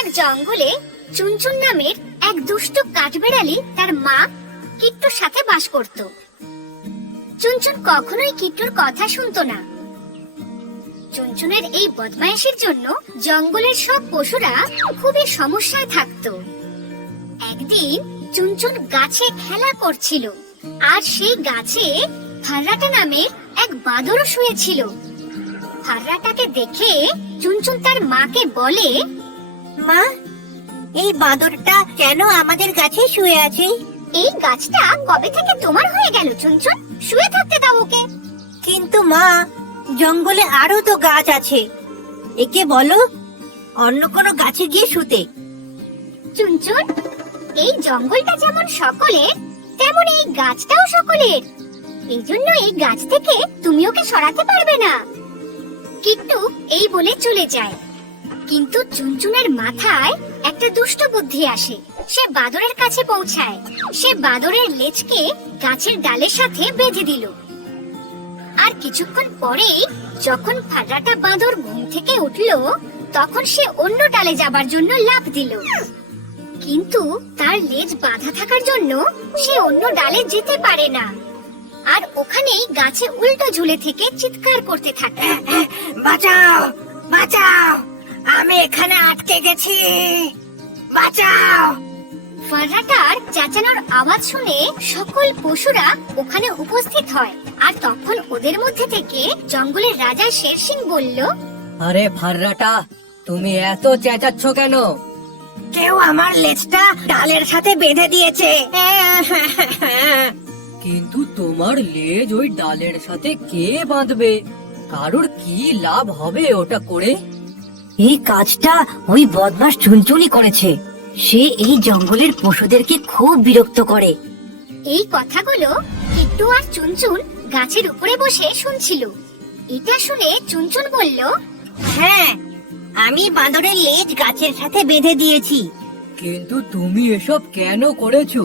এক জঙ্গলে চুনচুন নামের এক দুষ্ট কাঠবিড়ালি তার মা কিট্টুর সাথে বাস করত। চুনচুন কখনোই কিট্টুর কথা শুনতো না। চুনচুনের এই বদমাইশির জন্য জঙ্গলের সব পশুরা খুবই সমস্যায় থাকতো। একদিন চুনচুন গাছে খেলা করছিল, আর সেই গাছে ফাররাটা নামের এক বাদরও শুয়েছিল। ফাররাটাকে দেখে চুনচুন তার মাকে বলে, মা, এই বাদরটা কেন আমাদের গাছে শুয়ে আছে? এই গাছটা কবে থেকে তোমার হয়ে গেল চুনচুন? শুয়ে থাকতে দাও ওকে। কিন্তু মা, জঙ্গলে আরো তো গাছ আছে, একে বলো অন্য কোনো গাছে গিয়ে শুতে। চুনচুন, এই জঙ্গলটা যেমন সকলের, তেমন এই গাছটাও সকলের। এই জন্য এই গাছ থেকে তুমি ওকে সরাতে পারবে না। কিট্টু এই বলে চলে যায়। কিন্তু চুনচুনের মাথায় একটা দুষ্ট বুদ্ধি আসে। সে বাদরের কাছে পৌঁছায়। সে বাদরের লেজকে গাছের ডালের সাথে বেঁধে দিল। আর কিছুক্ষণ পরেই যখন ফাররাটা বাঁদর ঘুম থেকে উঠল, তখন সে অন্য ডালে যাবার জন্য লাফ দিল। কিন্তু তার লেজ বাঁধা থাকার জন্য সে অন্য ডালে যেতে পারে না, আর ওখানেই গাছে উল্টো ঝুলে থেকে চিৎকার করতে থাকে, বাঁচাও, বাঁচাও, আমি এখানে আটকে গেছি, বাঁচাও। ফাররাটার চেঁচানোর আওয়াজ শুনে সকল পশুরা ওখানে উপস্থিত হয়। আর তখন ওদের মধ্যে থেকে জঙ্গলের রাজা শের সিং বলল, আরে ফাররাটা, তুমি এত চেঁচাচ্ছ কেন? কেউ আমার লেজটা ডালের সাথে বেঁধে দিয়েছে। কিন্তু তোমার লেজ ওই ডালের সাথে কে বাঁধবে? কারোর কি লাভ হবে ওটা করে? এই কাজটা ওই বদমাশ চুনচুনি করেছে। সে এই জঙ্গলের পশুদেরকে খুব বিরক্ত করে। এই কথাগুলো কিট্টু আর চুনচুন গাছের উপরে বসে শুনছিল। এটা শুনে চুনচুন বলল, হ্যাঁ, আমি বাঁদরের লেজ গাছের সাথে বেঁধে দিয়েছি। কিন্তু তুমি এসব কেন করেছো?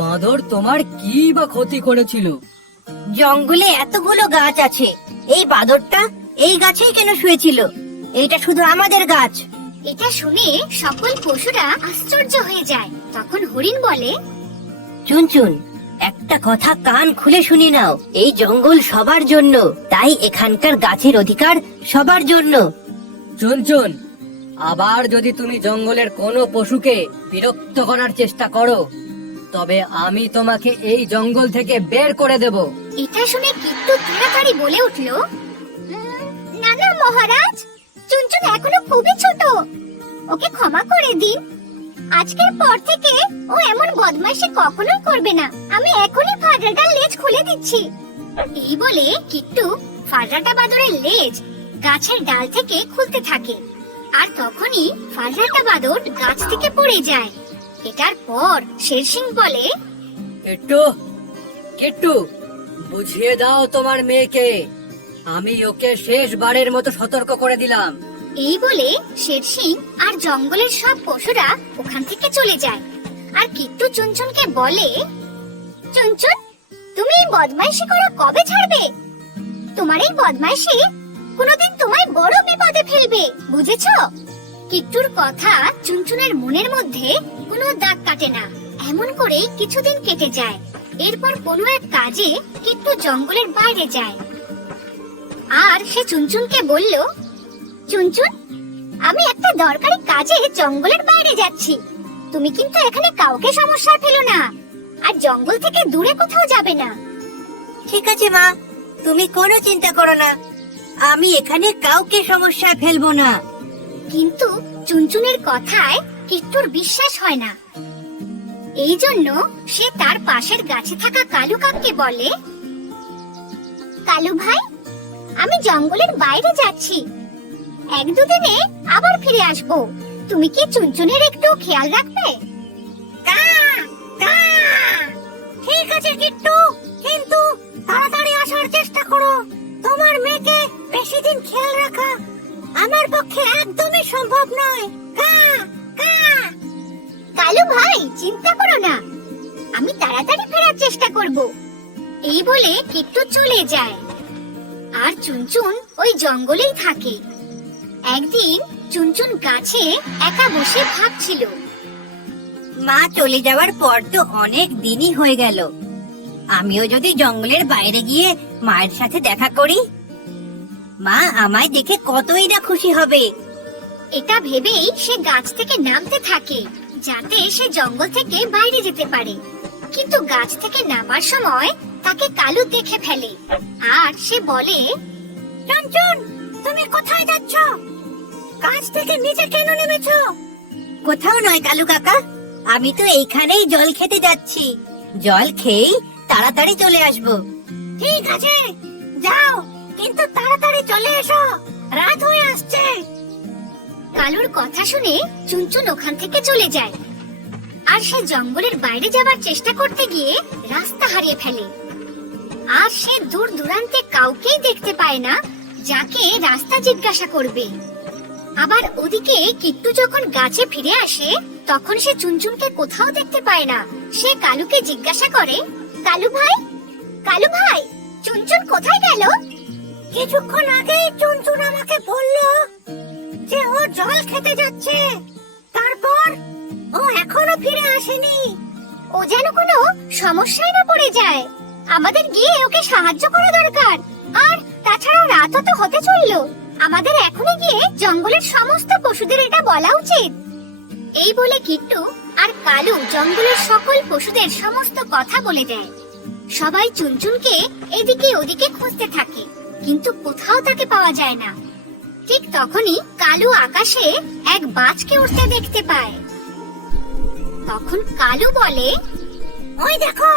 বাঁদর তোমার কি বা ক্ষতি করেছিল? জঙ্গলে এতগুলো গাছ আছে, এই বাঁদরটা এই গাছেই কেন শুয়েছিল? এটা শুধু আমাদের গাছ। এটা শুনে সকল পশুরা আশ্চর্য হয়ে যায়। তখন হরিণ বলে, চুনচুন, একটা কথা কান খুলে শুনে নাও। এই জঙ্গল সবার জন্য, তাই এখানকার গাছের অধিকার সবার জন্য। চুনচুন, আবার যদি তুমি জঙ্গলের কোনো পশুকে বিরক্ত করার চেষ্টা করো, তবে আমি তোমাকে এই জঙ্গল থেকে বের করে দেব। এটা শুনে কিট্টু তাড়াতাড়ি বলে উঠল, না না মহারাজ, চুনচুন এখনো খুবই ছোট, ওকে ক্ষমা করে দিন। আজকের পর থেকে ও এমন বদমাইশি কখনোই করবে না। আমি এখনই ফাররাটার লেজ খুলে দিচ্ছি। এই বলে কিট্টু ফাররাটা বাদরের লেজ গাছের ডাল থেকে খুলতে থাকে। আর তখনই ফাররাটা বাদর গাছ থেকে পড়ে যায়। এটার পর শের সিং বলে, কিট্টু, কিট্টু, বুঝিয়ে দাও তোমার মেয়েকে। আমি ওকে শেষবারের মতো সতর্ক করে দিলাম। এই বলে শের সিং আর জঙ্গলের সব পশুরা ওখান থেকে চলে যায়। আর কিট্টু চুনচুনকে বলে, চুনচুন, তুমি এই বদমাইশি করা কবে ছাড়বে? তোমার এই বদমাইশি কোনোদিন তোমায় বড় বিপদে ফেলবে, বুঝেছো? কিট্টুর কথা চুনচুনের মনের মধ্যে কোনো দাগ কাটে না। এমন করে কিছুদিন কেটে যায়। এরপর কোনো এক কাজে কিট্টু জঙ্গলের বাইরে যায়। আর সে চুনচুনকে বলল, চুনচুন, আমি একটা দরকারি কাজে জঙ্গলের বাইরে যাচ্ছি। তুমি কিন্তু এখানে কাউকে সমস্যায় ফেলো না, আর জঙ্গল থেকে দূরে কোথাও যাবে না। ঠিক আছে মা, তুমি কোনো চিন্তা করো না, আমি এখানে কাউকে সমস্যায় ফেলবো না। কিন্তু চুনচুনের কথায় কিট্টুর বিশ্বাস হয় না। এই জন্য সে তার পাশের গাছে থাকা কালু কাককে বলে, কালু ভাই, আমি জঙ্গলের বাইরে যাচ্ছি, এক দুদিনে আবার ফিরে আসবো। তুমি কি চুনচুনের একটু খেয়াল রাখবে? ঠিক আছে কিট্টু, কিন্তু তাড়াতাড়ি আসার চেষ্টা করো। তোমার মেয়েকে বেশি দিন খেয়াল রাখা আমার পক্ষে একদমই সম্ভব নয়। কালু ভাই, চিন্তা করো না, আমি তাড়াতাড়ি ফেরার চেষ্টা করব। এই বলে কিট্টু চলে যায়। আর চুনচুন ওই জঙ্গলেই থাকে। একদিন চুনচুন গাছে একা বসে ভাবছিল। মা চলে যাওয়ার পর তো অনেক দিনই হয়ে গেল। আমিও যদি জঙ্গলের বাইরে গিয়ে মায়ের সাথে দেখা করি, মা আমায় দেখে কতই না খুশি হবে। এটা ভেবেই সে গাছ থেকে নামতে থাকে, যাতে সে জঙ্গল থেকে বাইরে যেতে পারে। কিন্তু গাছ থেকে নামার সময় তাকে কালু দেখে ফেলে, আর সে বলে, চুনচুন, তুমি কোথায় যাচ্ছ? গাছ থেকে নিচে কেন নেমেছো? কোথাও নয় কালু কাকা, আমি তো এইখানেই জল খেতে যাচ্ছি। জল খেয়েই তাড়াতাড়ি চলে আসবো। ঠিক আছে, যাও, কিন্তু তাড়াতাড়ি চলে এসো, রাত হয়ে আসছে। কালুর কথা শুনে চুনচুন ওখান থেকে চলে যায়, আর সে জঙ্গলের বাইরে যাবার চেষ্টা করতে গিয়ে রাস্তা হারিয়ে ফেলে। আর সে দূর দূরান্তে কাউকেই দেখতে পায় না যাকে রাস্তা জিজ্ঞাসা করবে। আবার ওদিকে কিট্টু যখন গাছে ফিরে আসে, তখন সে চুনচুনকে কোথাও দেখতে পায় না। সে কালুকে জিজ্ঞাসা করে, কালু ভাই, কালু ভাই, চুনচুন কোথায় গেল? কিছুক্ষণ আগেই চুনচুন আমাকে বলল যে ও জল খেতে যাচ্ছে, তারপর ও এখনো ফিরে আসেনি। ও যেন কোনো সমস্যায় না পড়ে যায়। আমাদের গিয়ে ওকে সাহায্য করা দরকার। আর তাছাড়া রাতও তো হতে চললো, আমাদের এখনই গিয়ে জঙ্গলের সমস্ত পশুদের এটা বলা উচিত। এই বলে কিট্টু আর কালু জঙ্গলের সকল পশুদের সমস্ত কথা বলে দেয়। সবাই চুনচুনকে এদিকে ওদিকে খুঁজতে থাকে, কিন্তু কোথাও তাকে পাওয়া যায় না। ঠিক তখনই কালু আকাশে এক বাজকে উঠতে দেখতে পায়। তখন কালু বলে, ওই দেখো,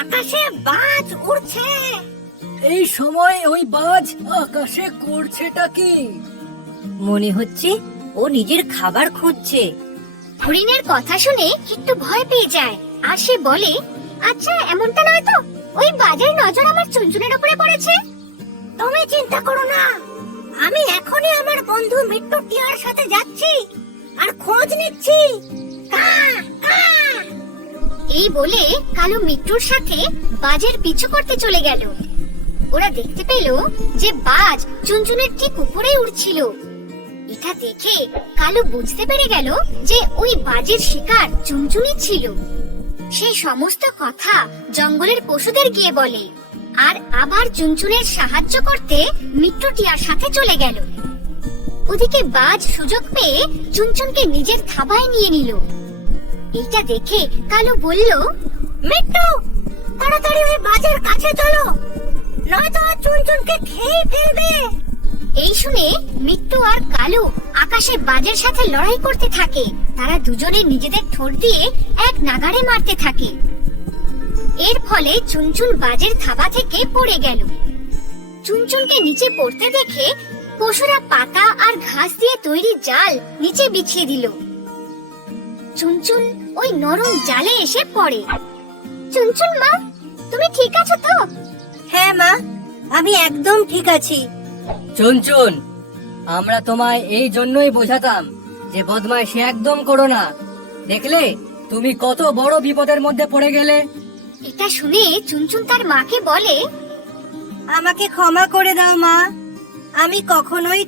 আকাশে বাজ উড়ছে। এই সময় ওই বাজ আকাশে করছেটা কি? মনে হচ্ছে ও নিজের খাবার খুঁজছে। হরিণের কথা শুনে কিট্টু ভয় পেয়ে যায়, আর সে বলে, আচ্ছা এমনটা নয় তো, ওই বাজের নজর আমার চুনচুনের উপরে পড়েছে? তুমি চিন্তা করো না, আমি এখনই আমার বন্ধু মিট্টু টিয়ার সাথে যাচ্ছি আর খোঁজ নিচ্ছি। কা, কা। এই বলে কালু মিট্টুর সাথে বাজের পিছু করতে চলে গেল। ওরা দেখতে পেল যে বাজ চুনচুনের ঠিক উপরে উড়ছিল। এটা দেখে কালু বুঝতে পেরে গেল যে ওই বাজের শিকার চুনচুনি ছিল। সে সমস্ত কথা জঙ্গলের পশুদের গিয়ে বলে, আর আবার চুনচুনের সাহায্য করতে মিট্টু টিয়ার সাথে চলে গেল। ওদিকে বাজ সুযোগ পেয়ে চুনচুনকে নিজের থাবায় নিয়ে নিল। এটা দেখে কালু বলল, মিট্টু, তাড়াতাড়ি ওই বাজের কাছে চলো, নয়তো ও চুনচুনকে খেয়ে ফেলবে। এই শুনে মিট্টু আর কালু আকাশে বাজের সাথে লড়াই করতে থাকে। তারা দুজনে নিজেদের ঠোঁট দিয়ে এক নাগাড়ে মারতে থাকে। এর ফলে চুনচুন বাজের থাবা থেকে পড়ে গেল। চুনচুনকে নিচে পড়তে দেখে পশুরা পাতা আর ঘাস দিয়ে তৈরি জাল নিচে বিছিয়ে দিল। চুনচুন ওই নরম জালে এসে পড়ে। চুনচুন মা, তুমি ঠিক আছো তো? হ্যাঁ মা, আমি একদম ঠিক আছি। চুনচুন, আমরা তোমায় এই জন্যই বোঝাতাম যে বদমাইশি একদম করো না। দেখলে তুমি কত বড় বিপদের মধ্যে পড়ে গেলে। এটা শুনে চুনচুন তার মাকে বলে, আমাকে ক্ষমা করে দাও মা, আমি কখনোই